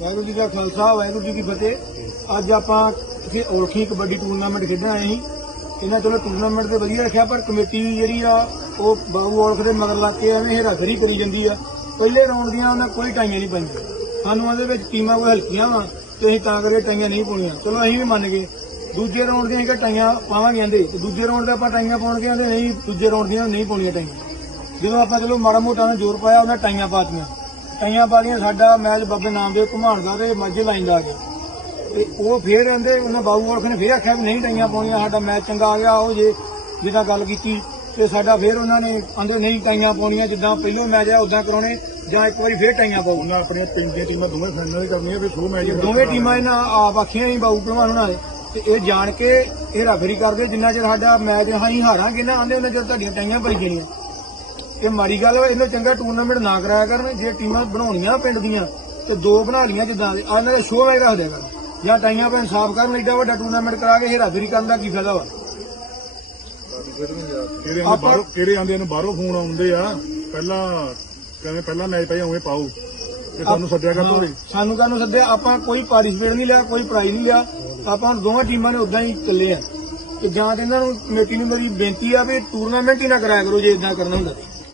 ਵਾਹਿਗੁਰੂ ਜੀ ਦਾ ਖਾਲਸਾ, ਵਾਹਿਗੁਰੂ ਜੀ ਕੀ ਫਤਿਹ। ਅੱਜ ਆਪਾਂ ਇੱਥੇ ਔਲਖੀ ਕਬੱਡੀ ਟੂਰਨਾਮੈਂਟ ਖੇਡਣ ਆਏ ਸੀ। ਇਹਨਾਂ ਚਲੋ ਟੂਰਨਾਮੈਂਟ ਤੇ ਵਧੀਆ ਰੱਖਿਆ, ਪਰ ਕਮੇਟੀ ਜਿਹੜੀ ਆ, ਉਹ ਬਾਬੂ ਔਲਖ ਦੇ ਮਗਰ ਲੱਗ ਕੇ ਐਵੇਂ ਹੇਰਾਫੇਰੀ ਕਰੀ ਜਾਂਦੀ ਆ। ਪਹਿਲੇ ਰਾਉਂਡ ਦੀਆਂ ਉਹਨਾਂ ਕੋਈ ਟਾਈਆਂ ਨਹੀਂ ਪਾਈਆਂ ਸਾਨੂੰ ਉਹਦੇ ਵਿੱਚ ਟੀਮਾਂ ਕੋਈ ਹਲਕੀਆਂ ਵਾ, ਤੇ ਅਸੀਂ ਤਾਂ ਕਰਕੇ ਟਾਈਆਂ ਨਹੀਂ ਪਾਉਣੀਆਂ। ਚਲੋ ਅਸੀਂ ਵੀ ਮੰਨ ਗਏ। ਦੂਜੇ ਰਾਉਂਡ ਦੀਆਂ ਅਸੀਂ ਟਾਈਆਂ ਪਾਵਾਂਗੇ ਕਹਿੰਦੇ ਤੇ ਦੂਜੇ ਰਾਉਂਡ ਦੇ ਆਪਾਂ ਟਾਈਆਂ ਪਾਉਣ ਕੇ ਨਹੀਂ, ਦੂਜੇ ਰਾਉਂਡ ਦੀਆਂ ਨਹੀਂ ਪਾਉਣੀਆਂ ਟਾਈਆਂ। ਜਦੋਂ ਆਪਾਂ ਚਲੋ ਮਾੜਾ ਮੋਟਾ ਨੇ ਜ਼ੋਰ ਪਾਇਆ, ਉਹਨਾਂ ਟਾਈਆਂ ਪਾਤੀਆਂ ਟਾਈਆਂ ਪਾ ਲੀਆਂ ਸਾਡਾ ਮੈਚ ਬਾਬੇ ਨਾਮਦੇਵ ਘੁਮਾਣ ਦਾ ਤੇ ਮਾਝੇ ਲਾਈਨ ਦਾ ਆ ਗਿਆ। ਤੇ ਉਹ ਫੇਰ ਕਹਿੰਦੇ ਉਹਨਾਂ ਬਾਬੂ ਔਲਖ ਨੇ ਫੇਰ ਆਖਿਆ ਵੀ ਨਹੀਂ ਟਾਈਆਂ ਪਾਉਣੀਆਂ ਸਾਡਾ ਮੈਚ ਚੰਗਾ ਆ ਗਿਆ ਉਹ ਜੇ ਜਿੱਦਾਂ ਗੱਲ ਕੀਤੀ। ਤੇ ਸਾਡਾ ਫੇਰ ਉਹਨਾਂ ਨੇ ਅੰਦਰ ਨਹੀਂ ਟਾਈਆਂ ਪਾਉਣੀਆਂ ਜਿੱਦਾਂ ਪਹਿਲੋਂ ਮੈਚ ਆ ਉਦਾਂ ਕਰਾਉਣੇ ਜਾਂ ਇੱਕ ਵਾਰੀ ਫੇਰ ਟਾਈਆਂ ਪਾਉ ਉਹਨਾਂ ਆਪਣੀਆਂ ਤਿੰਨ ਦੀਆਂ ਟੀਮਾਂ ਦੋਵੇਂ ਫਾਈਨਲ ਕਰਨੀਆਂ ਫਿਰ ਸ਼ੋਅ ਮੈਚ ਦੋਵੇਂ ਟੀਮਾਂ ਇਹਨਾਂ ਆਪ ਆਖੀਆਂ ਹੀ ਬਾਬੂ ਭਲਵਾਨ ਉਹਨਾਂ ਨੇ। ਤੇ ਇਹ ਜਾਣ ਕੇ ਇਹ ਰਾਫਰੀ ਕਰਦੇ ਜਿੰਨਾ ਚਿਰ ਸਾਡਾ ਮੈਚ ਅਸੀਂ ਹਾਰਾਂਗੇ ਨਾ ਆਂਦੇ ਉਹਨਾਂ ਚਿਰ ਤੁਹਾਡੀਆਂ ਟਾਈਆਂ ਪਾਈ ਜਾਣੀਆਂ। ਇਹ ਮਾੜੀ ਗੱਲ ਵਾ ਇਹਨੂੰ ਚੰਗਾ ਟੂਰਨਾਮੈਂਟ ਨਾ ਕਰਾਇਆ ਕਰਨ ਜੇ ਟੀਮਾਂ ਬਣਾਉਣੀਆਂ ਪਿੰਡ ਦੀਆਂ ਤੇ ਦੋ ਬਣਾ ਲੀਆਂ ਜਿੱਦਾਂ ਦੇ ਆਹ ਸ਼ੋਅ ਮੈਚ ਰੱਖ ਦਿਆ ਕਰਨ ਜਾਂ ਟਾਈਆਂ ਪੈ ਇਨਸਾਫ ਕਰਨ ਏਡਾ ਵੱਡਾ ਟੂਰਨਾਮੈਂਟ ਕਰਾ ਕੇ ਹੇਰਾਫੇਰੀ ਕਰਨ ਦਾ ਕੀ ਫਾਇਦਾ ਵਾ? ਕਿਹੜੇ ਆਂਦੇ ਬਾਹਰੋਂ ਕਿਹੜੇ ਆਂਦੇ ਨੂੰ ਬਾਹਰੋਂ ਫੋਨ ਆਉਂਦੇ ਆ ਪਹਿਲਾਂ ਕਹਿੰਦੇ ਪਹਿਲਾਂ ਮੈਚ ਪਈ ਉਵੇਂ ਪਾਓ ਤੇ ਤੁਹਾਨੂੰ ਸੱਦਿਆ ਕਰ ਤੋਰੇ ਸਾਨੂੰ ਕਾਹਨੂੰ ਸੱਦਿਆ? ਆਪਾਂ ਕੋਈ ਪਾਰਟਿਸਪੇਟ ਨਹੀਂ ਲਿਆ ਕੋਈ ਪ੍ਰਾਈਜ਼ ਨਹੀਂ ਲਿਆ ਆਪਾਂ ਦੋਵਾਂ ਟੀਮਾਂ ਨੇ ਉਦਾਂ ਹੀ ਚੱਲੇ ਆ। ਤੇ ਜਾਂ ਤੇ ਇਹਨਾਂ ਨੂੰ ਕਮੇਟੀ ਨੂੰ ਮੇਰੀ ਬੇਨਤੀ ਆ ਵੀ ਟੂਰਨਾਮੈਂਟ ਹੀ ਨਾ ਕਰਾਇਆ ਕਰੋ ਜੇ ਇਦਾਂ ਕਰਨਾ ਹੁੰਦਾ।